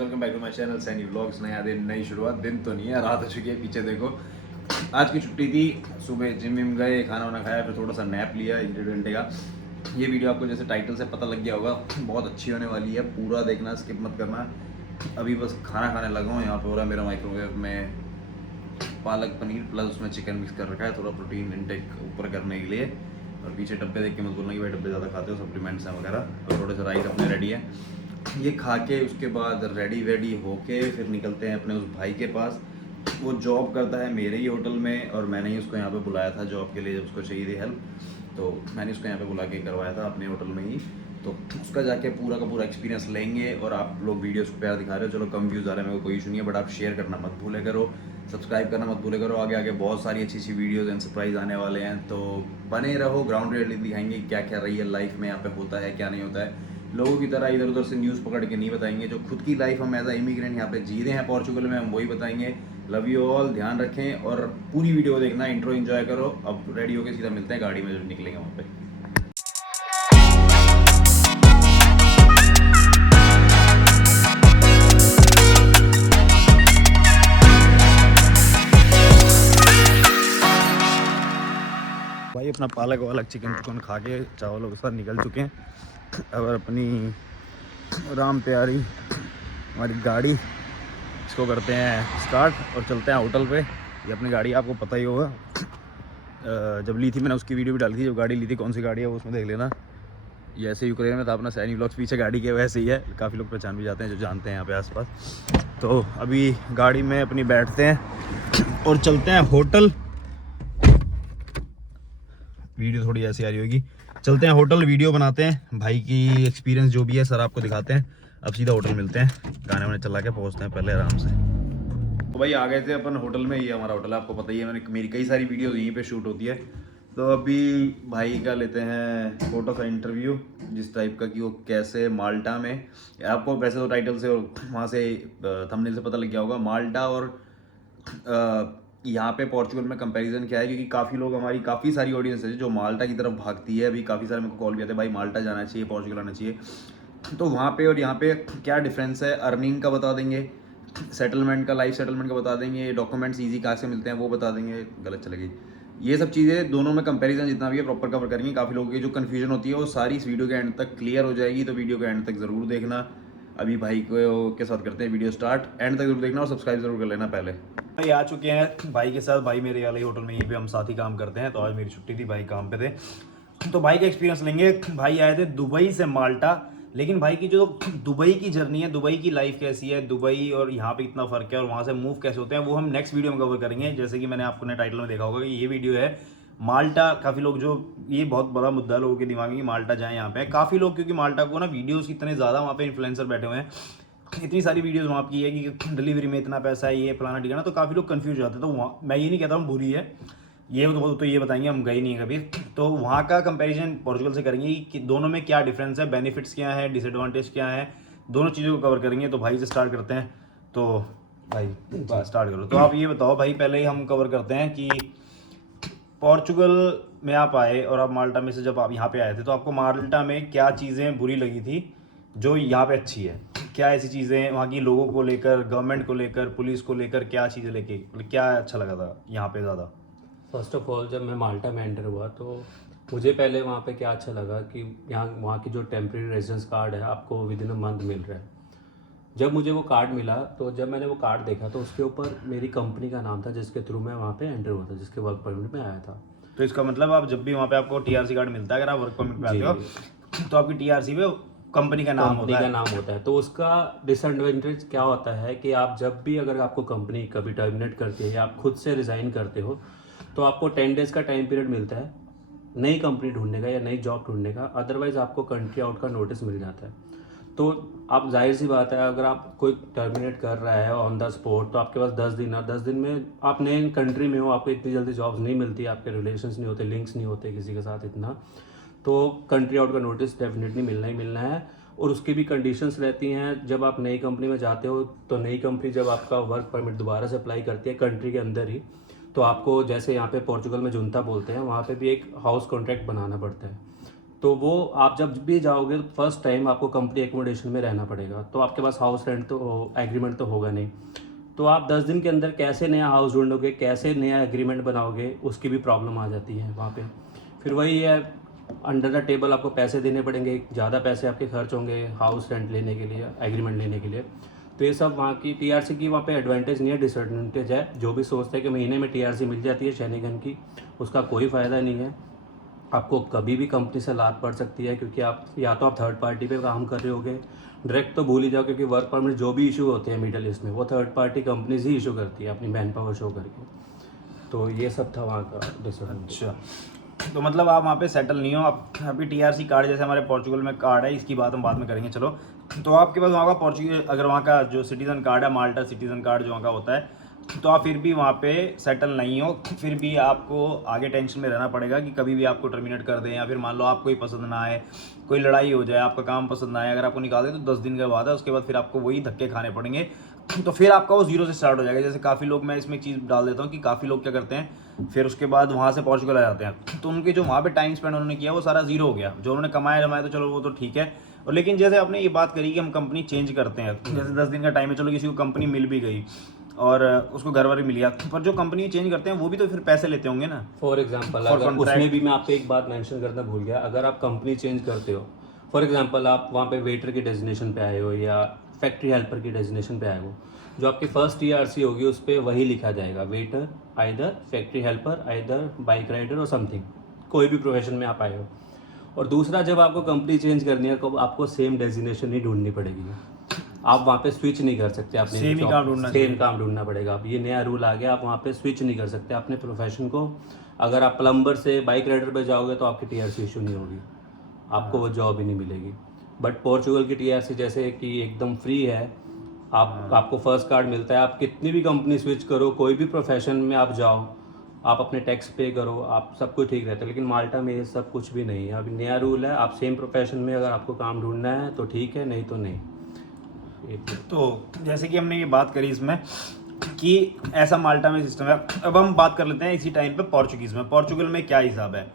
Welcome back to my channel Saini vlogs. नया दिन नई शुरुआत। दिन तो नहीं है, रात हो चुकी है, पीछे देखो। आज की छुट्टी थी, सुबह जिम विम गए, खाना वाना खाया, फिर थोड़ा सा नैप लिया 1-1.5 घंटे का। ये वीडियो आपको जैसे टाइटल से पता लग गया होगा, बहुत अच्छी होने वाली है, पूरा देखना, स्किप मत करना। अभी बस खाना खाने लगा हूँ। यहाँ पे हो रहा है मेरा माइक्रोवेव में पालक पनीर प्लस उसमें चिकन मिक्स कर रखा है, थोड़ा प्रोटीन इनटेक ऊपर करने के लिए। और पीछे डब्बे देख के मत बोलना कि भाई डब्बे ज़्यादा खाते हो, सप्लीमेंट्स हैं वगैरह। और थोड़े से राइस अपने रेडी है, ये खा के उसके बाद रेडी होके फिर निकलते हैं अपने उस भाई के पास। वो जॉब करता है मेरे ही होटल में, और मैंने ही उसको यहाँ पे बुलाया था जॉब के लिए जब उसको चाहिए थी हेल्प। तो मैंने उसको यहाँ पे बुला के करवाया था अपने होटल में ही। तो उसका जाके पूरा का पूरा एक्सपीरियंस लेंगे। और आप लोग वीडियोस को प्यार दिखा रहे हो, चलो कम व्यूज़ आ रहे हैं, मेरे को कोई इशू नहीं है, बट आप शेयर करना मत भूले करो, सब्सक्राइब करना मत भूले करो। आगे आगे बहुत सारी अच्छी अच्छी वीडियोस एंड सरप्राइज आने वाले हैं, तो बने रहो। ग्राउंड रियलिटी दिखाएंगे क्या क्या रियल लाइफ में यहाँ पे होता है, क्या नहीं होता है। लोगों की तरह इधर उधर से न्यूज़ पकड़ के नहीं बताएंगे, जो खुद की लाइफ हम एज अ इमिग्रेंट यहाँ पे जी रहे हैं पोर्चुगल में, हम वही बताएंगे। लव यू ऑल, ध्यान रखें और पूरी वीडियो देखना, इंट्रो एंजॉय करो। अब रेडी होके सीधा मिलते हैं गाड़ी में जब निकलेंगे वहाँ पे। भाई अपना पालक वालक चिकन चिकन खा के चावलों के साथ निकल चुके हैं। अब अपनी राम प्यारी हमारी गाड़ी, इसको करते हैं स्टार्ट और चलते हैं होटल पे। ये अपनी गाड़ी आपको पता ही होगा, जब ली थी मैंने उसकी वीडियो भी डाली थी। जब गाड़ी ली थी, कौन सी गाड़ी है वो उसमें देख लेना। ये ऐसे यूक्रेन में था अपना सैनी व्लॉग्स, पीछे गाड़ी के वैसे ही है, काफ़ी लोग पहचान भी जाते हैं जो जानते हैं यहाँ पे आसपास। तो अभी गाड़ी में अपनी बैठते हैं और चलते हैं होटल। वीडियो थोड़ी ऐसी आ रही होगी, चलते हैं होटल, वीडियो बनाते हैं, भाई की एक्सपीरियंस जो भी है सर आपको दिखाते हैं। अब सीधा होटल मिलते हैं, गाने वाने चला के पहुँचते हैं पहले आराम से। तो भाई आ गए थे अपन होटल में, ये हमारा होटल है, आपको पता ही है, मैंने मेरी कई सारी वीडियोस यहीं पे शूट होती है। तो अभी भाई का लेते हैं छोटा सा इंटरव्यू, जिस टाइप का कि वो कैसे माल्टा में, आपको वैसे तो टाइटल से और वहाँ से थंबनेल से पता लग गया होगा, माल्टा और यहाँ पे पोर्चुगल में कंपैरिजन क्या है। क्योंकि काफ़ी लोग, हमारी काफ़ी सारी ऑडियंस है जो माल्टा की तरफ भागती है। अभी काफ़ी सारे मेरे को कॉल भी आते हैं, भाई माल्टा जाना चाहिए, पोर्चुगल आना चाहिए। तो वहाँ पे और यहाँ पे क्या डिफरेंस है, अर्निंग का बता देंगे, सेटलमेंट का, लाइफ सेटलमेंट का बता देंगे, डॉक्यूमेंट्स ईजी कहाँ से मिलते हैं वो बता देंगे, गलत चलेगी। ये सब चीज़ें दोनों में कंपैरिजन जितना भी है प्रॉपर कवर करेंगे। काफ़ी लोगों की जो कन्फ्यूजन होती है वो सारी इस वीडियो के एंड तक क्लियर हो जाएगी, तो वीडियो के एंड तक ज़रूर देखना। अभी भाई को के साथ करते हैं वीडियो स्टार्ट, एंड तक जरूर देखना और सब्सक्राइब जरूर कर लेना पहले। भाई आ चुके हैं भाई के साथ, भाई मेरे वाले ही होटल में, यहीं पे हम साथ ही काम करते हैं। तो आज मेरी छुट्टी थी, भाई काम पे थे, तो भाई का एक्सपीरियंस लेंगे। भाई आए थे दुबई से माल्टा, लेकिन भाई की जो दुबई की जर्नी है, दुबई की लाइफ कैसी है, दुबई और यहाँ पे इतना फ़र्क है, और वहाँ से मूव कैसे होते हैं, वो हम नेक्स्ट वीडियो में कवर करेंगे। जैसे कि मैंने आपको ने टाइटल में देखा होगा कि ये वीडियो है माल्टा। काफ़ी लोग, जो ये बहुत बड़ा मुद्दा है लोगों के दिमाग में कि माल्टा जाएँ यहाँ पे, काफ़ी लोग, क्योंकि माल्टा को ना वीडियोज़ इतने ज़्यादा वहाँ पे इन्फ्लुएंसर बैठे हुए हैं, इतनी सारी वीडियोस वहाँ की है कि डिलीवरी में इतना पैसा है, ये फलाना ठिकाना, तो काफ़ी लोग कंफ्यूज हो जाते हैं। तो वहाँ मैं ये नहीं कहता हूँ बुरी है, ये तो ये बताएंगे, हम गए नहीं है कभी। तो वहाँ का कंपैरिजन पोर्चुगल से करेंगे कि दोनों में क्या डिफरेंस है, बेनिफिट्स क्या है, डिसएडवांटेज क्या है, दोनों चीज़ों को कवर करेंगे। तो भाई से स्टार्ट करते हैं। तो भाई स्टार्ट करो। तो आप ये बताओ भाई, पहले ही हम कवर करते हैं कि पोर्चुगल में आप आए और आप माल्टा में से जब आप यहाँ पे आए थे, तो आपको माल्टा में क्या चीज़ें बुरी लगी थी जो यहाँ पे अच्छी है? क्या ऐसी चीज़ें वहाँ की लोगों को लेकर, गवर्नमेंट को लेकर, पुलिस को लेकर, क्या चीज़ें लेके, क्या अच्छा लगा था यहाँ पे ज़्यादा? फर्स्ट ऑफ ऑल, जब मैं माल्टा में एंटर हुआ तो मुझे पहले वहाँ पे क्या अच्छा लगा कि यहाँ वहाँ की जो टेम्प्रेरी रेजिडेंस कार्ड है आपको विद इन अ मंथ मिल रहा है। जब मुझे वो कार्ड मिला, तो जब मैंने वो कार्ड देखा तो उसके ऊपर मेरी कंपनी का नाम था जिसके थ्रू मैं वहाँ पे एंटर हुआ था, जिसके वर्क परमिट में आया था। तो इसका मतलब आप जब भी वहाँ पे आपको टीआरसी कार्ड मिलता है, अगर आप वर्क परमिट पे आते हो, तो आपकी टीआरसी पे कंपनी का नाम होता है। तो उसका डिसएडवांटेज क्या होता है कि आप जब भी, अगर आपको कंपनी कभी टर्मिनेट करती है या आप खुद से रिज़ाइन करते हो, तो आपको 10 डेज़ का टाइम पीरियड मिलता है नई कंपनी ढूंढने का या नई जॉब ढूंढने का। अदरवाइज़ आपको कंट्री आउट का नोटिस मिल जाता है। तो आप, जाहिर सी बात है, अगर आप कोई टर्मिनेट कर रहा है ऑन द स्पॉट, तो आपके पास 10 दिन है, 10 दिन में आप नए कंट्री में हो, आपको इतनी जल्दी जॉब्स नहीं मिलती, आपके रिलेशंस नहीं होते, लिंक्स नहीं होते किसी के साथ इतना, तो कंट्री आउट का नोटिस डेफिनेटली मिलना ही मिलना है। और उसकी भी कंडीशंस रहती हैं। जब आप नई कंपनी में जाते हो, तो नई कंपनी जब आपका वर्क परमिट दोबारा से अप्लाई करती है कंट्री के अंदर ही, तो आपको, जैसे यहाँ पे पोर्चुगल में जुनता बोलते हैं, वहाँ पे भी एक हाउस कॉन्ट्रैक्ट बनाना पड़ता है। तो वो आप जब भी जाओगे तो फर्स्ट टाइम आपको कंपनी एकोमोडेशन में रहना पड़ेगा, तो आपके पास हाउस रेंट तो एग्रीमेंट तो होगा नहीं। तो आप 10 दिन के अंदर कैसे नया हाउस ढूंढोगे, कैसे नया एग्रीमेंट बनाओगे, उसकी भी प्रॉब्लम आ जाती है वहाँ पे। फिर वही है, अंडर द टेबल आपको पैसे देने पड़ेंगे, ज़्यादा पैसे आपके खर्च होंगे हाउस रेंट लेने के लिए, एग्रीमेंट लेने के लिए। तो ये सब वहाँ की टीआरसी की वहाँ पे एडवांटेज नहीं है, डिसएडवांटेज है। जो भी सोचता है कि महीने में टीआरसी मिल जाती है शनिगन की, उसका कोई फ़ायदा नहीं है। आपको कभी भी कंपनी से लात पड़ सकती है, क्योंकि आप या तो आप थर्ड पार्टी पे काम कर रहे होगे, डायरेक्ट तो भूल ही जाओ, क्योंकि वर्क परमिट जो भी इशू होते हैं मिडिल ईस्ट में वो थर्ड पार्टी कंपनीज ही इशू करती है अपनी मैन पावर शो करके। तो ये सब था वहाँ का डिसएडवांटेज। अच्छा, तो मतलब आप वहाँ पे सेटल नहीं हो आप अभी। टीआरसी कार्ड जैसे हमारे पोर्चुगल में कार्ड है, इसकी बात हम बाद में करेंगे चलो। तो आपके पास वहाँ का पोर्चुगल, अगर वहाँ का जो सिटीज़न कार्ड है, माल्टा सिटीज़न कार्ड जो वहाँ का होता है, तो आप फिर भी वहाँ पे सेटल नहीं हो, फिर भी आपको आगे टेंशन में रहना पड़ेगा कि कभी भी आपको टर्मिनेट कर दें, या फिर मान लो आपको ही पसंद ना आए, कोई लड़ाई हो जाए, आपका काम पसंद ना आए, अगर आपको निकाल दें तो 10 दिन के बाद है, उसके बाद फिर आपको वही धक्के खाने पड़ेंगे। तो फिर आपका वो जीरो से स्टार्ट हो जाएगा। जैसे काफ़ी लोग, मैं इसमें एक चीज़ डाल देता हूँ कि काफ़ी लोग क्या करते हैं, फिर उसके बाद वहाँ से पोर्चुगल आ जाते हैं, तो उनके जो वहाँ पे टाइम स्पेंड उन्होंने किया वो सारा जीरो हो गया। जो उन्होंने कमाया जमाया तो चलो वो तो ठीक है, और लेकिन जैसे आपने ये बात करी कि हम कंपनी चेंज करते हैं, जैसे 10 दिन का टाइम है, चलो किसी को कंपनी मिल भी गई और उसको घर वाले मिल गया, पर जो कंपनी चेंज करते हैं वो भी तो फिर पैसे लेते होंगे ना। फॉर एग्जाम्पल, अगर उसमें भी मैं आपको एक बात मेंशन करना भूल गया, अगर आप कंपनी चेंज करते हो, फॉर एग्जांपल आप वहाँ पे वेटर की डेजिग्नेशन पे आए हो या फैक्ट्री हेल्पर की डेजिग्नेशन पे आए हो, जो आपकी फर्स्ट टीआरसी होगी उस पर वही लिखा जाएगा, waiter, either factory helper, either bike rider और समथिंग, कोई भी प्रोफेशन में आप आए हो। और दूसरा, जब आपको कंपनी चेंज करनी है तो आपको सेम डेजिग्नेशन ही ढूंढनी पड़ेगी, आप वहाँ पे स्विच नहीं कर सकते। आपने सेम काम ढूंढना पड़ेगा। अब ये नया रूल आ गया, आप वहाँ पे स्विच नहीं कर सकते अपने प्रोफेशन को। अगर आप प्लम्बर से बाइक राइडर पे जाओगे तो आपकी टीआरसी इशू नहीं होगी, आपको वो जॉब ही नहीं मिलेगी। बट पोर्चुगल की टीआरसी जैसे कि एकदम फ्री है, आपको फर्स्ट कार्ड मिलता है, आप कितनी भी कंपनी स्विच करो, कोई भी प्रोफेशन में आप जाओ, आप अपने टैक्स पे करो, आप सब कुछ ठीक रहता है। लेकिन माल्टा में ये सब कुछ भी नहीं है। अभी नया रूल है, आप सेम प्रोफेशन में अगर आपको काम ढूंढना है तो ठीक है, नहीं तो नहीं। तो जैसे कि हमने ये बात करी इसमें कि ऐसा माल्टा में सिस्टम है, अब हम बात कर लेते हैं इसी टाइम पे पोर्चुगीज़ में। पोर्चुगल में क्या हिसाब है?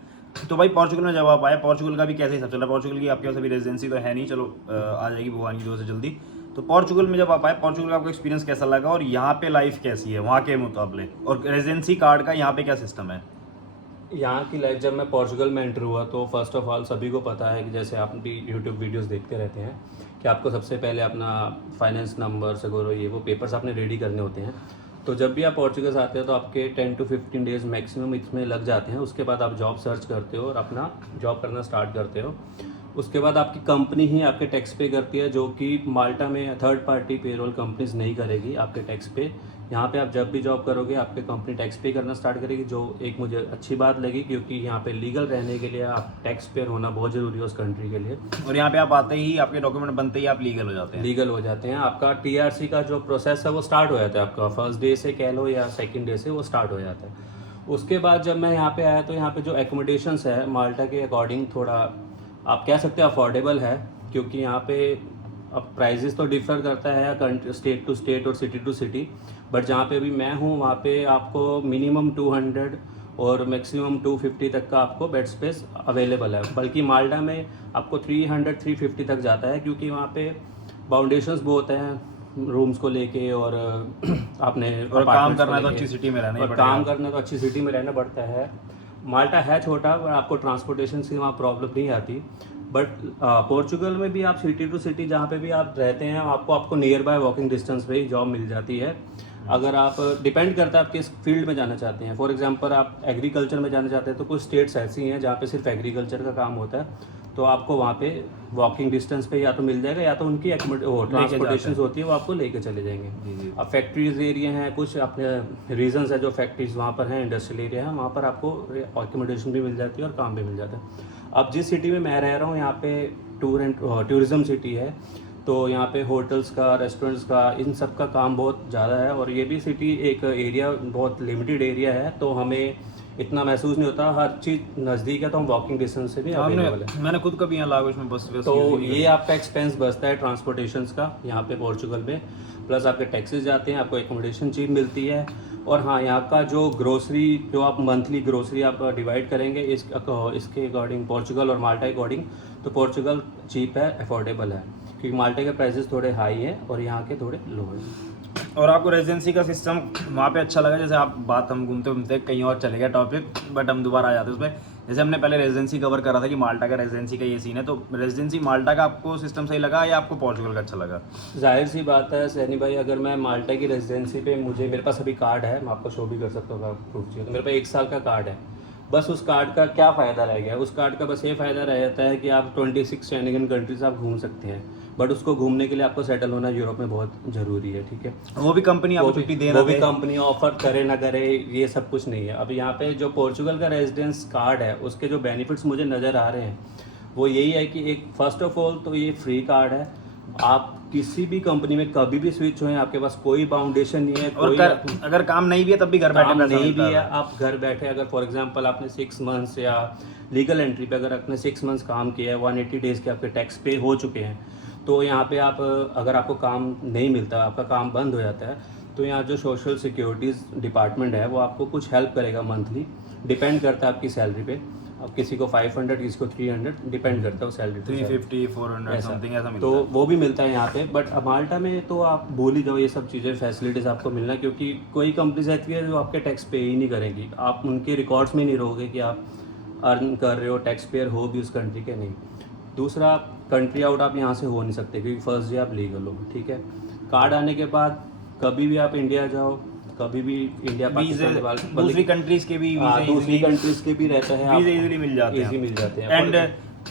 तो भाई पोर्चुगल में जब आप आए, पोर्चुगल का भी कैसे हिसाब चल रहा है? पोर्चुगल की आपके पास अभी रेजिडेंसी तो है नहीं, चलो आ जाएगी भगवान की दुआ से जल्दी। तो पोर्चुगल में जब आप आए, पोर्चुगल का आपको एक्सपीरियंस कैसा लगा, और यहाँ पे लाइफ कैसी है वहाँ के मुकाबले, और रेजिडेंसी कार्ड का यहाँ पे क्या सिस्टम है? यहाँ की लाइफ, जब मैं पोर्चुगल में एंटर हुआ तो फर्स्ट ऑफ ऑल सभी को पता है कि जैसे आप भी यूट्यूब वीडियोस देखते रहते हैं कि आपको सबसे पहले अपना फाइनेंस नंबर, सगोरो, ये वो पेपर्स आपने रेडी करने होते हैं। तो जब भी आप पोर्चुगल आते हो तो आपके 10 to 15 डेज़ मैक्सिमम इसमें लग जाते हैं। उसके बाद आप जॉब सर्च करते हो और अपना जॉब करना स्टार्ट करते हो। उसके बाद आपकी कंपनी ही आपके टैक्स पे करती है, जो कि माल्टा में थर्ड पार्टी पेरोल कंपनीज नहीं करेगी आपके टैक्स पे। यहाँ पे आप जब भी जॉब करोगे आपके कंपनी टैक्स पे करना स्टार्ट करेगी, जो एक मुझे अच्छी बात लगी, क्योंकि यहाँ पे लीगल रहने के लिए आप टैक्स पेयर होना बहुत ज़रूरी है उस कंट्री के लिए। और यहाँ पे आप आते ही, आपके डॉक्यूमेंट बनते ही आप लीगल हो जाते हैं। लीगल हो जाते हैं। आपका टीआरसी का जो प्रोसेस है वो स्टार्ट हो जाता है, आपका फर्स्ट डे से कह लो या सेकंड डे से वो स्टार्ट हो जाता है। उसके बाद जब मैं यहाँ पे आया तो यहाँ पे जो एकोमोडेशंस है माल्टा के अकॉर्डिंग थोड़ा आप कह सकते हैं अफोर्डेबल है, क्योंकि यहाँ पे अब प्राइजेस तो डिफर करता है स्टेट टू स्टेट और सिटी टू सिटी। बट जहाँ पे भी मैं हूँ वहाँ पे आपको मिनिमम 200 और मैक्सिमम 250 तक का आपको बेड स्पेस अवेलेबल है। बल्कि माल्टा में आपको 300-350 तक जाता है, क्योंकि वहाँ पे बाउंडेशंस बहुत हैं रूम्स को लेके, और आपने और काम करना तो अच्छी सिटी में रहना ही पड़ेगा। काम करना तो अच्छी सिटी में रहना पड़ता है। माल्टा है छोटा, पर आपको ट्रांसपोर्टेशन की वहाँ प्रॉब्लम नहीं आती। बट पोर्चुगल में भी आप सिटी टू सिटी जहाँ पे भी आप रहते हैं आपको नियर बाय वॉकिंग डिस्टेंस पे ही जॉब मिल जाती है। अगर आप, डिपेंड करता है आप किस फील्ड में जाना चाहते हैं। फॉर एग्जांपल आप एग्रीकल्चर में जाना चाहते हैं तो कुछ स्टेट्स ऐसी हैं जहाँ पे सिर्फ एग्रीकल्चर का काम होता है, तो आपको वहाँ पे वॉकिंग डिस्टेंस पे या तो मिल जाएगा, या तो उनकी ट्रांसपोर्टेशन होती है वो आपको लेके चले जाएंगे। अब फैक्ट्रीज एरिया हैं, कुछ अपने रीजन्स है जो फैक्ट्रीज वहाँ पर हैं, इंडस्ट्रियल एरिया है, वहाँ पर आपको अकोमोडेशन भी मिल जाती है और काम भी मिल जाता है। अब जिस सिटी में मैं रह रहा हूँ यहाँ पे टूरिज़्म सिटी है, तो यहाँ पे होटल्स का, रेस्टोरेंट्स का, इन सब का काम बहुत ज़्यादा है। और ये भी सिटी एक एरिया बहुत लिमिटेड एरिया है, तो हमें इतना महसूस नहीं होता, हर चीज़ नज़दीक है तो हम वॉकिंग डिस्टेंस से भी अवेलेबल है। मैंने खुद कभी यहाँ लागोश में बस तो ये आपका एक्सपेंस बचता है ट्रांसपोर्टेशंस का यहाँ पे पोर्चुगल में, प्लस आपके टैक्सेस जाते हैं, आपको एकोमोडेशन चीप मिलती है। और हाँ, यहाँ का जो ग्रोसरी, जो आप मंथली ग्रोसरी आप डिवाइड करेंगे इसके अकॉर्डिंग पोर्चुगल और माल्टा के अकॉर्डिंग, तो पोर्चुगल चीप है, अफोर्डेबल है, क्योंकि माल्टा के प्राइसेस थोड़े हाई हैं और यहाँ के थोड़े लो हैं। और आपको रेजिडेंसी का सिस्टम वहाँ पे अच्छा लगा? जैसे आप बात, हम घूमते घूमते कहीं और चले गए टॉपिक, बट हम दोबारा आ जाते हैं उसमें। जैसे हमने पहले रेजिडेंसी कवर करा था कि माल्टा का रेजिडेंसी का ये सीन है, तो रेजिडेंसी माल्टा का आपको सिस्टम सही लगा या आपको पोर्चुगल का अच्छा लगा? जाहिर सी बात है सैनी भाई, अगर मैं माल्टा की रेजिडेंसी पे, मेरे पास अभी कार्ड है, मैं आपको शो भी कर सकता हूँ, अगर प्रूफ चाहिए तो। मेरे पास 1 साल का कार्ड है। बस उस कार्ड का क्या फ़ायदा रह गया? उस कार्ड का बस ये फ़ायदा रहता है कि आप 26 शेंगन कंट्रीज आप घूम सकते हैं, बट उसको घूमने के लिए आपको सेटल होना यूरोप में बहुत ज़रूरी है, ठीक है। वो भी कंपनी आपको छुट्टी दे रहा है, वो भी कंपनी ऑफर करे ना करे, ये सब कुछ नहीं है। अब यहाँ पे जो पोर्चुगल का रेजिडेंस कार्ड है, उसके जो बेनिफिट्स मुझे नज़र आ रहे हैं वो यही है कि एक, फर्स्ट ऑफ ऑल तो ये फ्री कार्ड है, आप किसी भी कंपनी में कभी भी स्विच हो, आपके पास कोई बाउंडेशन नहीं है, और अगर काम नहीं भी है तब भी घर बैठे काम नहीं भी है, आप घर बैठे, अगर फॉर एग्जांपल आपने 6 मंथ्स या लीगल एंट्री पे अगर आपने 6 मंथ्स काम किया है, 180 डेज़ के आपके टैक्स पे हो चुके हैं, तो यहाँ पे आप, अगर आपको काम नहीं मिलता, आपका काम बंद हो जाता है, तो यहाँ जो सोशल सिक्योरिटीज़ डिपार्टमेंट है वो आपको कुछ हेल्प करेगा मंथली, डिपेंड करता है आपकी सैलरी पे। अब किसी को 500, किसी को 300, डिपेंड करता है वो सैलरी, 350 400 समथिंग ऐसा मिलता तो है। वो भी मिलता है यहाँ पे। बट माल्टा में तो आप भूल ही जाओ ये सब चीज़ें, फैसिलिटीज़ आपको मिलना, क्योंकि कोई कंपनीज रहती है जो आपके टैक्स पे ही नहीं करेंगी, आप उनके रिकॉर्ड्स में नहीं रहोगे कि आप अर्न कर रहे हो, टैक्स पेयर हो भी उस कंट्री के नहीं। दूसरा, कंट्री आउट आप यहाँ से हो नहीं सकते, क्योंकि फर्स्ट डे आप लीगल हो, ठीक है। कार्ड आने के बाद कभी भी आप इंडिया जाओ, कभी भी इंडिया पाकिस्तान, दूसरी कंट्रीज के भी दूसरी कंट्रीज के भी रहता है, वीज़े इजीली मिल जाते हैं, इजी मिल जाते हैं। एंड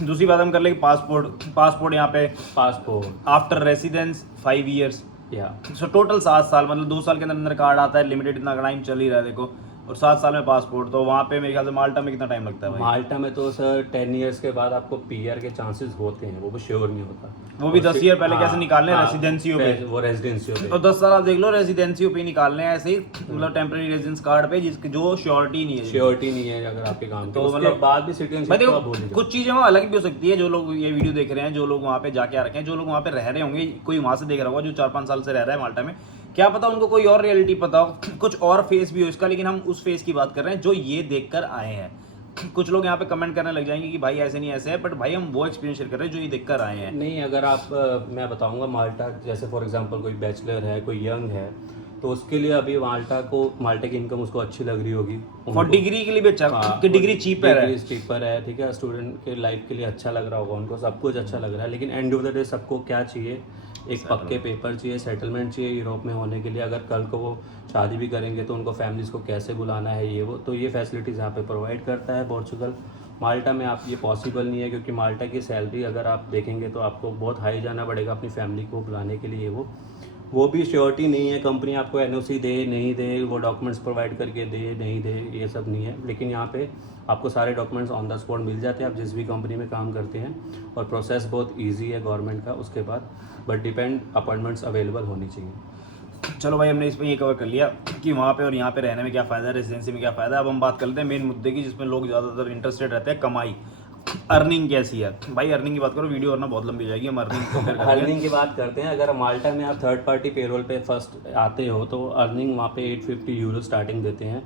दूसरी बात हम कर लेंगे पासपोर्ट यहाँ पे पासपोर्ट आफ्टर रेसिडेंस 5 years, या सो टोटल 7 साल, मतलब 2 साल के अंदर अंदर कार्ड आता है, लिमिटेड इतना टाइम चल ही रहा है देखो, और 7 साल में पासपोर्ट। तो वहाँ पे मेरे ख्याल से माल्टा में कितना टाइम लगता है भाई? माल्टा में तो सर 10 ईयर्स के बाद आपको पीआर के चांसेस होते हैं, वो भी श्योर नहीं होता। वो भी 10 ईयर पहले कैसे निकालने हैं? रेसिडेंसियों पे, वो रेजिडेंसियों पे, और 10 साल आप देख लो रेसिडेंसियों पे निकालने हैं ऐसे ही, मतलब टेम्पररी रेजिडेंस कार्ड पे, जिसकी जो श्योरिटी नहीं है, श्योरिटी नहीं है अगर आपके काम तो तो मतलब बाद भी सिटीजनशिप देखो, तो आप भूल ही जाओ। कुछ चीजें वहाँ अलग भी हो सकती है। जो लोग ये वीडियो देख रहे हैं, जो लोग वहाँ पे जाके आ रखे हैं, जो लोग वहाँ पे रह रहे होंगे, कोई वहाँ से देख रहा होगा जो 4-5 साल से रह रहा है माल्टा में, क्या पता उनको कोई और रियलिटी पता हो, कुछ और फेस भी हो इसका, लेकिन हम उस फेस की बात कर रहे हैं जो ये देखकर आए हैं। कुछ लोग यहाँ पे कमेंट करने लग जाएंगे कि भाई ऐसे नहीं ऐसे है, बट भाई हम वो एक्सपीरियंस शेयर कर रहे हैं जो ये देखकर आए हैं। नहीं, अगर आप मैं बताऊंगा माल्टा, जैसे फॉर एग्जांपल कोई बैचलर है, कोई यंग है, तो उसके लिए अभी माल्टा की इनकम उसको अच्छी लग रही होगी, और डिग्री के लिए भी अच्छा, कि डिग्री चीपर है, ठीक है। स्टूडेंट के लाइफ के लिए अच्छा लग रहा होगा उनको, सब कुछ अच्छा लग रहा है, लेकिन एंड ऑफ द डे सबको क्या चाहिए? एक पक्के पेपर चाहिए, सेटलमेंट चाहिए यूरोप में होने के लिए। अगर कल को वो शादी भी करेंगे तो उनको फैमिलीज़ को कैसे बुलाना है, ये वो, तो ये फैसिलिटीज़ यहाँ पे प्रोवाइड करता है पोर्चुगल। माल्टा में आप ये पॉसिबल नहीं है, क्योंकि माल्टा की सैलरी अगर आप देखेंगे तो आपको बहुत हाई जाना पड़ेगा अपनी फैमिली को बुलाने के लिए। वो भी श्योरिटी नहीं है, कंपनी आपको एनओसी दे नहीं दे, वो डॉक्यूमेंट्स प्रोवाइड करके दे नहीं दे, ये सब नहीं है। लेकिन यहाँ पे आपको सारे डॉक्यूमेंट्स ऑन द स्पॉट मिल जाते हैं, आप जिस भी कंपनी में काम करते हैं, और प्रोसेस बहुत ईजी है गवर्नमेंट का उसके बाद, बट डिपेंड अपॉइंटमेंट्स अवेलेबल होनी चाहिए। चलो भाई, हमने इस पर ये कवर कर लिया कि वहाँ पे और यहाँ पे रहने में क्या फ़ायदा है, रेजिडेंसी में क्या फ़ायदा है। अब हम बात करते हैं मेन मुद्दे की, जिसमें लोग ज़्यादातर इंटरेस्टेड रहते हैं, कमाई, अर्निंग कैसी है। भाई अर्निंग की बात करो, वीडियो वरना बहुत लंबी हो जाएगी, हम अर्निंग की बात करते हैं। अगर माल्टा में आप थर्ड पार्टी पेरोल पे फर्स्ट आते हो तो अर्निंग वहाँ पे 850 यूरो स्टार्टिंग देते हैं,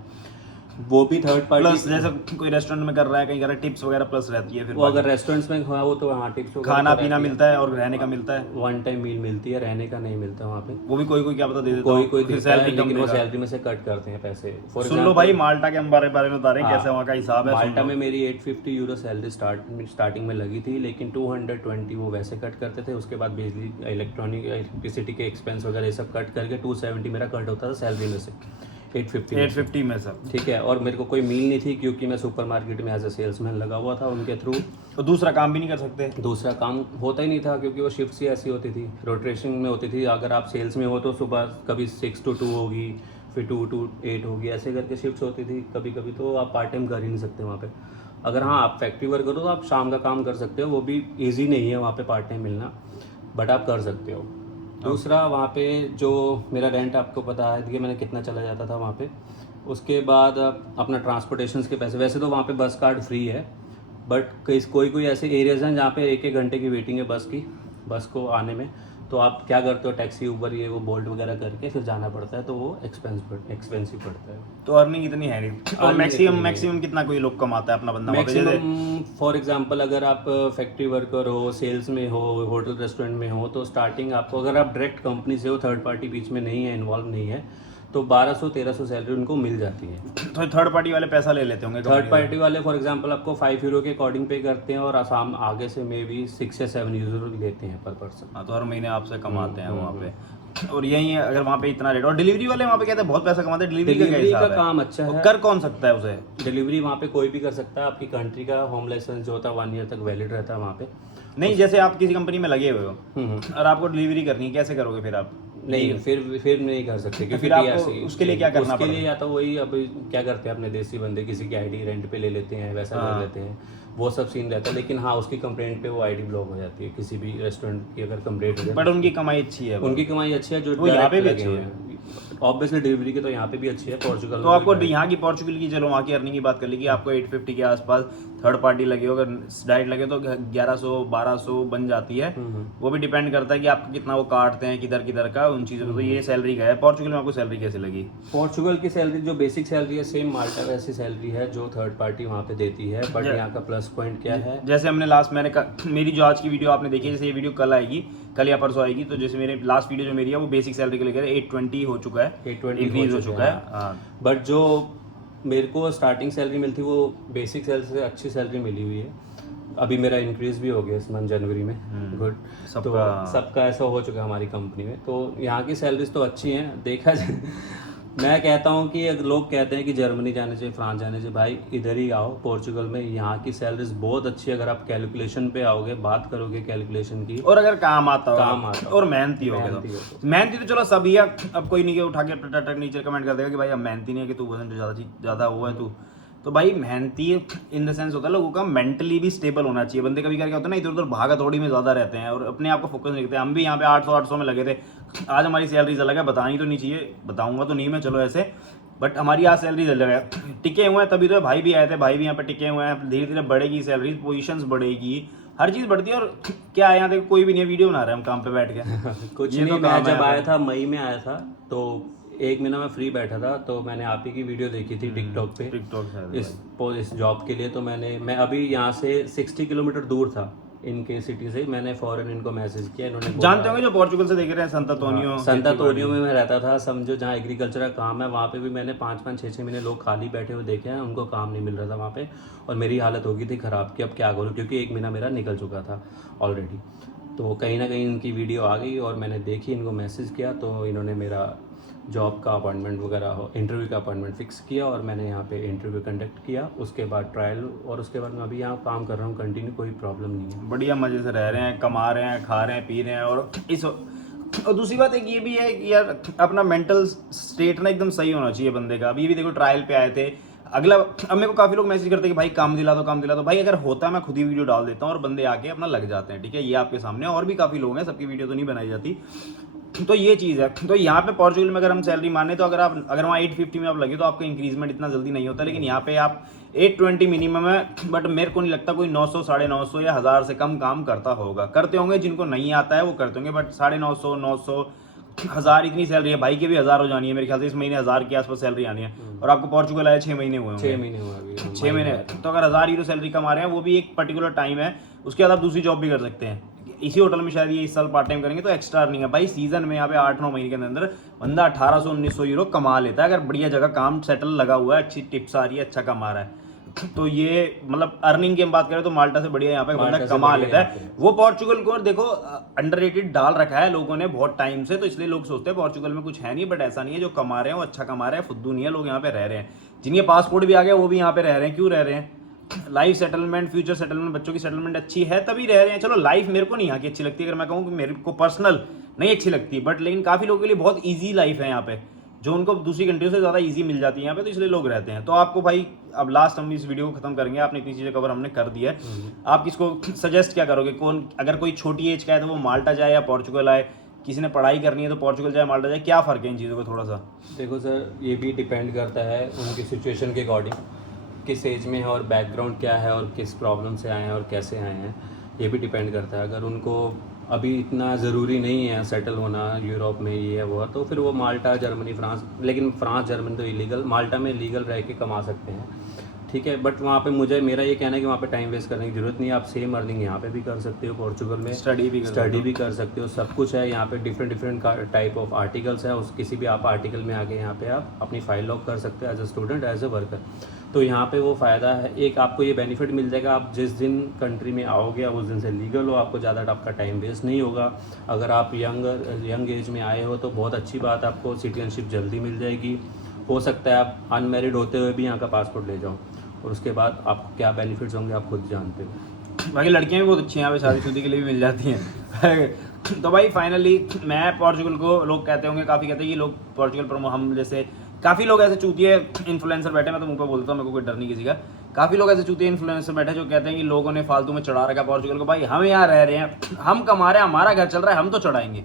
वो भी थर्ड पार्टी। प्लस जैसे कोई रेस्टोरेंट में कर रहा है, कहीं कर रहा है, टिप्स वगैरह प्लस रहती है। फिर वो अगर रेस्टोरेंट्स में हुआ वो तो हाँ टिप्स खाना पीना मिलता है और रहने का मिलता है, 1 टाइम मील मिलती है, रहने का नहीं मिलता वहाँ पे। वो भी कोई क्या पता दे देता कोई देता है, लेकिन वो सैलरी में से कट करते हैं पैसे। सुन लो भाई, माल्टा के हम बारे में बता रहे हैं कैसे वहाँ का हिसाब है। माल्टा में मेरी 850 यूरो सैलरी स्टार्टिंग में लगी थी, लेकिन 220 वो वैसे कट करते थे, उसके बाद बिजली, इलेक्ट्रिसिटी के एक्सपेंस वगैरह ये सब कट करके 270 मेरा कट होता था सैलरी में से 850 में सर, ठीक है। और मेरे को कोई मील नहीं थी, क्योंकि मैं सुपरमार्केट में एज ए सेल्समैन लगा हुआ था उनके थ्रू। तो दूसरा काम भी नहीं कर सकते? दूसरा काम होता ही नहीं था, क्योंकि वो शिफ्ट्स ही ऐसी होती थी, रोटेशन में होती थी। अगर आप सेल्स में हो तो सुबह कभी 6 to 2 होगी, फिर 2 to 8 होगी, ऐसे करके शिफ्ट्स होती थी कभी कभी, तो आप पार्ट टाइम कर ही नहीं सकते वहाँ पे। अगर हाँ आप फैक्ट्री वर्क करो तो आप शाम का काम कर सकते हो, वो भी ईजी नहीं है वहाँ पे पार्ट टाइम मिलना, बट आप कर सकते हो। दूसरा वहाँ पे जो मेरा रेंट आपको पता है कि मैंने कितना चला जाता था वहाँ पे। उसके बाद अपना ट्रांसपोर्टेशन के पैसे, वैसे तो वहाँ पे बस कार्ड फ्री है, बट कोई ऐसे एरियाज़ हैं जहाँ पे 1-1 घंटे की वेटिंग है बस को आने में। तो आप क्या करते हो, टैक्सी ऊबर ये वो बोल्ट वगैरह करके फिर जाना पड़ता है, तो वो एक्सपेंसिव पड़ता है। तो अर्निंग इतनी है नहीं। और मैक्सिमम कितना कोई लोग कमाता है अपना बंदा वहाँ पे? जैसे मैक्सिमम फॉर एग्जांपल अगर आप फैक्ट्री वर्कर हो, सेल्स में हो, होटल रेस्टोरेंट में हो, तो स्टार्टिंग आपको, अगर आप डायरेक्ट कंपनी से हो, थर्ड पार्टी बीच में नहीं है, इन्वॉल्व नहीं है, तो 1200-1300 सैलरी उनको मिल जाती है। तो थर्ड पार्टी वाले पैसा ले लेते होंगे? थर्ड पार्टी वाले फॉर एग्जांपल आपको 5 यूरो के अकॉर्डिंग पे करते हैं, और आसाम आगे से मे बी 6 या 7 यूरो लेते हैं पर पर्सन। हाँ, तो हर महीने आपसे कमाते हैं वहाँ पे। और यही है, अगर वहाँ पे इतना रेट, और डिलीवरी वाले वहाँ पे कहते हैं बहुत पैसा कमाते हैं। डिलीवरी का काम अच्छा है, कर कौन सकता है उसे? डिलीवरी वहाँ पे कोई भी कर सकता है। आपकी कंट्री का होम लाइसेंस जो होता है 1 ईयर तक वैलिड रहता है वहाँ पे। नहीं, जैसे आप किसी कंपनी में लगे हुए हो और आपको डिलीवरी करनी है, कैसे करोगे फिर आप? नहीं, फिर नहीं कर सकते, क्योंकि फिर आपको उसके लिए क्या करना पड़ेगा? उसके लिए या तो वही, अब क्या करते हैं अपने देसी बंदे, किसी की आईडी रेंट पे ले लेते हैं, वैसा कर लेते हैं, वो सब सीन रहता है। लेकिन हाँ, उसकी कंप्लेंट पे वो आईडी ब्लॉक हो जाती है, किसी भी रेस्टोरेंट की अगर कंप्लेंट हो जाए। बट उनकी कमाई अच्छी है, उनकी कमाई अच्छी है, जो यहाँ पे भी अच्छी है ऑब्वियसली। डिलीवरी की तो यहाँ पे भी अच्छी है, पोर्चुगल। तो आपको यहाँ की पोर्चुगल की, चलो वहाँ की अर्निंग की बात कर ली कि आपको 850 के आसपास थर्ड पार्टी लगे हो, अगर डायरेक्ट लगे तो 1100-1200 बन जाती है। वो भी डिपेंड करता है कि आपको कितना वो काटते हैं किधर का, उन चीज़ों को। तो ये सैलरी का है। पोर्चुगल में आपको सैलरी कैसे लगी? पोर्चुगल की सैलरी जो बेसिक सैलरी है, सेम माल्टा वैसी सैलरी है जो थर्ड पार्टी वहाँ पे देती है। बट यहाँ का प्लस पॉइंट क्या है, जैसे हमने लास्ट, मेरी जो आज की वीडियो आपने देखी, जैसे ये वीडियो कल आएगी, कल या परसों आएगी, तो जैसे मेरे लास्ट वीडियो जो मेरी है वो बेसिक सैलरी के लेकर 820 हो चुका है, 820 हो चुका है। बट जो मेरे को स्टार्टिंग सैलरी मिलती वो बेसिक सैलरी से अच्छी सैलरी मिली हुई है। अभी मेरा इंक्रीज भी हो गया इस मंथ जनवरी में। गुड। तो सबका ऐसा हो चुका है हमारी कंपनी में। तो यहाँ की सैलरीज तो अच्छी हैं देखा जाए। मैं कहता हूँ कि अगर लोग कहते हैं कि जर्मनी जाने चाहिए, फ्रांस जाने चाहिए, भाई इधर ही आओ पोर्चुगल में। यहाँ की सैलरीज बहुत अच्छी है, अगर आप कैलकुलेशन पे आओगे, बात करोगे कैलकुलेशन की, और अगर काम आता हो और मेहनती हो, मेहनती तो चलो सभी है। अब कोई नहीं कि उठा के नीचे कमेंट कर देगा कि भाई अब मेहनती नहीं है, कि तू वजन ज़्यादा हुआ है तू। तो भाई मेहनती इन द सेंस होता है लोगों का मेंटली भी स्टेबल होना चाहिए। बंदे कभी क्या होता है ना, इधर उधर भागा दौड़ी में ज़्यादा रहते हैं और अपने आप को फोकस नहीं करते। हम भी यहाँ पे 800 में लगे थे। आज हमारी सैलरीज अलग है, बतानी तो नहीं चाहिए, बताऊंगा तो नहीं मैं, चलो ऐसे, बट हमारी आज सैलरीज अलग है। टिके हुए हैं, तभी तो भाई भी आए थे, भाई भी यहाँ पे टिके हुए हैं। धीरे धीरे बढ़ेगी सैलरी, पोजीशंस बढ़ेगी, हर चीज़ बढ़ती है। और क्या है, यहाँ देखो कोई भी नहीं वीडियो बना रहे हैं हम काम पे बैठ के। कुछ नहीं, मैं जब आया था मई में आया था, तो 1 महीना मैं फ्री बैठा था, तो मैंने आप ही की वीडियो देखी थी टिकटॉक पे इस जॉब के लिए। तो मैं अभी यहाँ से 60 किलोमीटर दूर था इनके सिटी से। मैंने फॉरन इनको मैसेज किया, इन्होंने जानते होंगे जो पोर्चुगल से देख रहे हैं, संता तोनियो में मैं रहता था, समझो, जहाँ एग्रीकल्चर का काम है। वहाँ पे भी मैंने 5-5, 6-6 महीने लोग खाली बैठे हुए देखे हैं, उनको काम नहीं मिल रहा था वहाँ पे। और मेरी हालत हो गई थी ख़राब कि अब क्या करूँ, क्योंकि 1 महीना मेरा निकल चुका था ऑलरेडी। तो कहीं ना कहीं इनकी वीडियो आ गई और मैंने देखी, इनको मैसेज किया, तो इन्होंने मेरा जॉब का अपॉइंटमेंट वगैरह, इंटरव्यू का अपॉइंटमेंट फिक्स किया और मैंने यहाँ पे इंटरव्यू कंडक्ट किया। उसके बाद ट्रायल, और उसके बाद मैं अभी यहाँ काम कर रहा हूँ कंटिन्यू, कोई प्रॉब्लम नहीं है। बढ़िया मज़े से रह रहे हैं, कमा रहे हैं, खा रहे हैं, पी रहे हैं। और दूसरी बात एक ये भी है कि यार अपना मेंटल स्टेट ना एकदम सही होना चाहिए बंदे का। अभी भी देखो ट्रायल पे आए थे, अगला, अब मेरे को काफ़ी लोग मैसेज करते हैं कि भाई काम दिला दो। भाई अगर होता है मैं खुद ही वीडियो डाल देता हूँ और बंदे आके अपना लग जाते हैं, ठीक है। ये आपके सामने और भी काफ़ी लोग हैं, सबकी वीडियो तो नहीं बनाई जाती। तो ये चीज़ है। तो यहाँ पे पोर्चुगल में अगर हम सैलरी माने, तो अगर वहाँ 850 में आप लगे तो आपका इंक्रीजमेंट इतना जल्दी नहीं होता। लेकिन यहाँ पे आप 820 मिनिमम है, बट मेरे को नहीं लगता कोई 900, 950 या 1000 से कम काम करता होगा। करते होंगे, जिनको नहीं आता है वो करते होंगे, बट 950, 900, 1000 इतनी सैलरी है। भाई के भी 1000 हो जानी है मेरे ख्याल से, इस महीने 1000 के आसपास सैलरी आनी है। और आपको पोर्चुगल आया 6 महीने हुए, 6 महीने हुए, 6 महीने। तो अगर 1000 यूरो सैलरी कमा रहे हैं, वो भी एक पर्टिकुलर टाइम है, उसके बाद आप दूसरी जॉब भी कर सकते हैं। इसी होटल में शायद ये इस साल पार्ट टाइम करेंगे तो एक्स्ट्रा अर्निंग है भाई। सीजन में यहाँ पे 8-9 महीने के अंदर बंदा 1800-1900 यूरो कमा लेता है, अगर बढ़िया जगह काम सेटल लगा हुआ है, अच्छी टिप्स आ रही है, अच्छा कमा रहा है। तो ये मतलब अर्निंग की हम बात करें तो माल्टा से बढ़िया यहाँ पे बंदा कमा लेता है। वो पोर्चुगल को देखो अंडररेटेड डाल रखा है लोगों ने बहुत टाइम से, तो इसलिए लोग सोचते हैं पोर्चुगल में कुछ है नहीं, बट ऐसा नहीं है। जो कमा रहे हैं वो अच्छा कमा रहे हैं, फुद्दू नहीं है, लोग यहाँ पे रह रहे हैं। जिनके पासपोर्ट भी आ गया वो भी यहाँ पे रह रहे हैं। क्यों रह रहे हैं? लाइफ सेटलमेंट, फ्यूचर सेटलमेंट, बच्चों की सेटलमेंट अच्छी है तभी रह रहे हैं। चलो लाइफ मेरे को नहीं यहाँ की अच्छी लगती, अगर मैं कहूँ कि मेरे को पर्सनल नहीं अच्छी लगती, बट लेकिन काफ़ी लोगों के लिए बहुत ईजी लाइफ है यहाँ पे, जो उनको दूसरी कंट्रियों से ज़्यादा ईजी मिल जाती है यहाँ पे, तो इसलिए लोग रहते हैं। तो आपको भाई, अब लास्ट हम इस वीडियो को खत्म करेंगे, आपने इतनी चीज़ें कवर हमने कर दी है। आप किसको सजेस्ट क्या करोगे? कौन, अगर कोई छोटी एज का है तो वो माल्टा जाए या पोर्चुगल आए, किसी ने पढ़ाई करनी है तो पोर्चुगल जाए माल्टा जाए, क्या फ़र्क है इन चीज़ों का थोड़ा सा? देखो सर, ये भी डिपेंड करता है उनकी सिचुएशन के अकॉर्डिंग, किस एज में है और बैकग्राउंड क्या है और किस प्रॉब्लम से आए हैं और कैसे आए हैं, ये भी डिपेंड करता है। अगर उनको अभी इतना ज़रूरी नहीं है सेटल होना यूरोप में, ये है वो है, तो फिर वो माल्टा, जर्मनी, फ्रांस, लेकिन फ्रांस जर्मनी तो इलीगल, माल्टा में लीगल रह के कमा सकते हैं, ठीक है। बट वहाँ पे मेरा ये कहना है कि वहाँ पे टाइम वेस्ट करने की ज़रूरत नहीं है। आप सेम अर्निंग यहाँ पे भी कर सकते हो, पोर्चुगल में स्टडी भी कर सकते हो, सब कुछ है यहाँ पे। डिफरेंट टाइप ऑफ आर्टिकल्स है, उस किसी भी आप आर्टिकल में आके यहाँ पे आप अपनी फाइल लॉक कर सकते हो as a student, as a worker. तो यहाँ पे वो फ़ायदा है, एक आपको ये बेनिफिट मिल जाएगा, आप जिस दिन कंट्री में आओगे उस दिन से लीगल हो, आपको ज़्यादा आपका टाइम वेस्ट नहीं होगा। अगर आप यंग एज में आए हो तो बहुत अच्छी बात, आपको सिटीजनशिप जल्दी मिल जाएगी। हो सकता है आप अनमैरिड होते हुए भी यहाँ का पासपोर्ट ले जाओ, और उसके बाद आपको क्या बेनिफिट्स होंगे आप खुद जानते हो। बाकी लड़कियां भी बहुत अच्छी हैं यहाँ पे, शादी के लिए भी मिल जाती हैं। तो भाई फाइनली मैं पोर्चुगल को, लोग कहते होंगे, काफ़ी कहते हैं कि लोग पोर्चुगल पर, हम जैसे काफ़ी लोग ऐसे चूतिए इन्फ्लुएंसर बैठे, मैं तो मुंह पे बोलता हूँ, मेरे को कोई डर नहीं किसी का। काफ़ी लोग ऐसे चूतिए इन्फ्लुएंसर बैठे जो कहते हैं कि लोगों ने फालतू में चढ़ा रखा पोर्चुगल को। भाई हम यहाँ रह रहे हैं, हम कमा रहे हैं, हमारा घर चल रहा है, हम तो चढ़ाएंगे।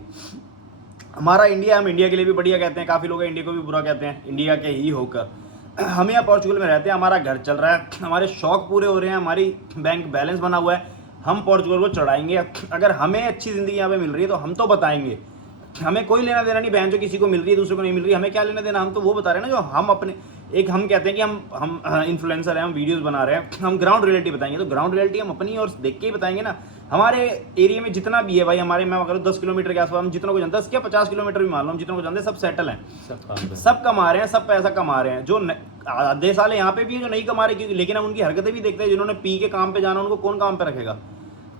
हमारा इंडिया, हम इंडिया के लिए भी बढ़िया कहते हैं, काफ़ी लोग इंडिया को भी बुरा कहते हैं, इंडिया के ही होकर। हम यहाँ पोर्चुगल में रहते हैं, हमारा घर चल रहा है, हमारे शौक पूरे हो रहे हैं, हमारी बैंक बैलेंस बना हुआ है, हम पोर्चुगल को चढ़ाएंगे। अगर हमें अच्छी ज़िंदगी यहाँ पे मिल रही है तो हम तो बताएंगे। हमें कोई लेना देना नहीं बहन जो किसी को मिल रही है दूसरे को नहीं मिल रही है, हमें क्या लेना देना, हम तो वो बता रहे हैं ना जो हम अपने, एक हम कहते हैं कि हम इन्फ्लुएंसर हैं, हम वीडियोस बना रहे हैं, हम ग्राउंड रियलिटी बताएंगे। तो ग्राउंड रियलिटी हम अपनी और देख के ही बताएंगे ना। हमारे एरिया में जितना भी है भाई, हमारे, मैं अगर 10 किलोमीटर के आसपास हम जितनों को जानते हैं, 50 किलोमीटर भी मान लो, हम जितनों को जानते हैं सब सेटल हैं, सब कमा रहे हैं, सब पैसा कमा रहे हैं। जो आधे साल यहाँ पे भी है जो नहीं कमा रहे, क्योंकि लेकिन हम उनकी हरकतें भी देखते हैं। जिन्होंने पी के काम पे जाना, उनको कौन काम पे रखेगा?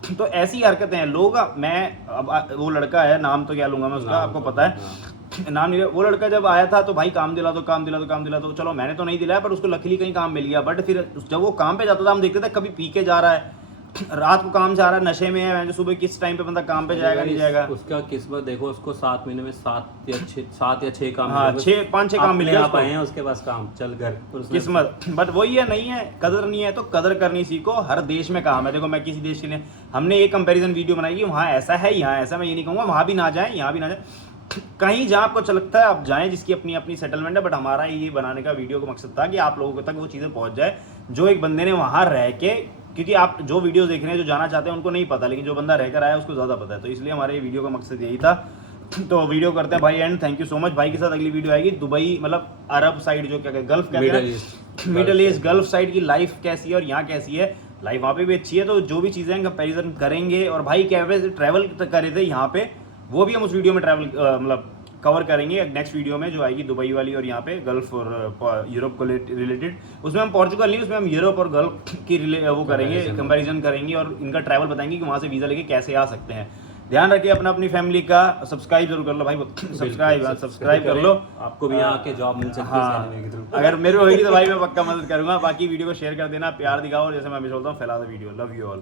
तो ऐसी हरकतें हैं लोग। मैं अब वो लड़का है, नाम तो क्या लूंगा मैं उसका, आपको पता है नाम नहीं। वो लड़का जब आया था तो भाई काम दिला तो चलो मैंने तो नहीं दिलाया, पर उसको लकीली कहीं काम मिल गया। बट फिर जब वो काम पे जाता था हम देखते थे कभी पी के जा रहा है, रात को काम जा रहा है, नशे में है, सुबह किस टाइम पे बंदा काम पे जाएगा नहीं जाएगा। उसका किस्मत देखो, उसको 7 महीने में 7 या 6 काम, हाँ 5-6 काम मिल गया, पाए हैं उसके पास काम, चल घर किस्मत। बट वही है, नहीं है कदर, नहीं है तो कदर करनी सीखो। हर देश में काम है। देखो मैं किसी देश के लिए, हमने एक कंपैरिजन वीडियो बनाई कि वहाँ ऐसा है, यहाँ ऐसा, मैं ये नहीं कहूँगा वहाँ भी ना जाए, यहाँ भी ना जाए, कहीं जहाँ आपको अच्छा लगता है आप जाएं, जिसकी अपनी अपनी सेटलमेंट है। बट हमारा ये बनाने का वीडियो का मकसद था कि आप लोगों तक वो चीज़ें पहुँच जाए जो एक बंदे ने वहाँ रह के, क्योंकि आप जो वीडियो देख रहे हैं, जो जाना चाहते हैं उनको नहीं पता, लेकिन जो बंदा रहकर आया उसको ज़्यादा पता है। तो इसलिए हमारे वीडियो का मकसद यही था। तो वीडियो करते हैं भाई and, thank you so much. भाई के साथ अगली वीडियो आएगी दुबई, मतलब अरब साइड, जो क्या कहते हैं, गल्फ कहते हैं, मिडल ईस्ट गल्फ साइड की लाइफ कैसी है और यहाँ कैसी है लाइफ, वहाँ पे भी अच्छी है। तो जो भी चीज़ें हैं कंपेरिजन करेंगे। और भाई कैसे ट्रैवल करे थे यहाँ पे, वो भी हम उस वीडियो में ट्रैवल मतलब कवर करेंगे नेक्स्ट वीडियो में, जो आएगी दुबई वाली, और यहाँ पे गल्फ और यूरोप को रिलेटेड। उसमें हम पोर्चुगल नहीं, उसमें हम यूरोप और गल्फ की वो करेंगे, कंपैरिजन करेंगे और इनका ट्रैवल बताएंगे कि वहाँ से वीज़ा लेके कैसे आ सकते हैं। ध्यान रखिए अपनी फैमिली का। सब्सक्राइब जरूर कर लो भाई, सब्सक्राइब कर लो, आपको भी यहाँ के जॉब मिल सकती है। हाँ, अगर मेरे होगी तो भाई मैं पक्का मदद करूंगा। बाकी वीडियो को शेयर कर देना, प्यार दिखाओ, और जैसे मैं हमेशा बोलता हूँ फैला दो वीडियो। Love you all.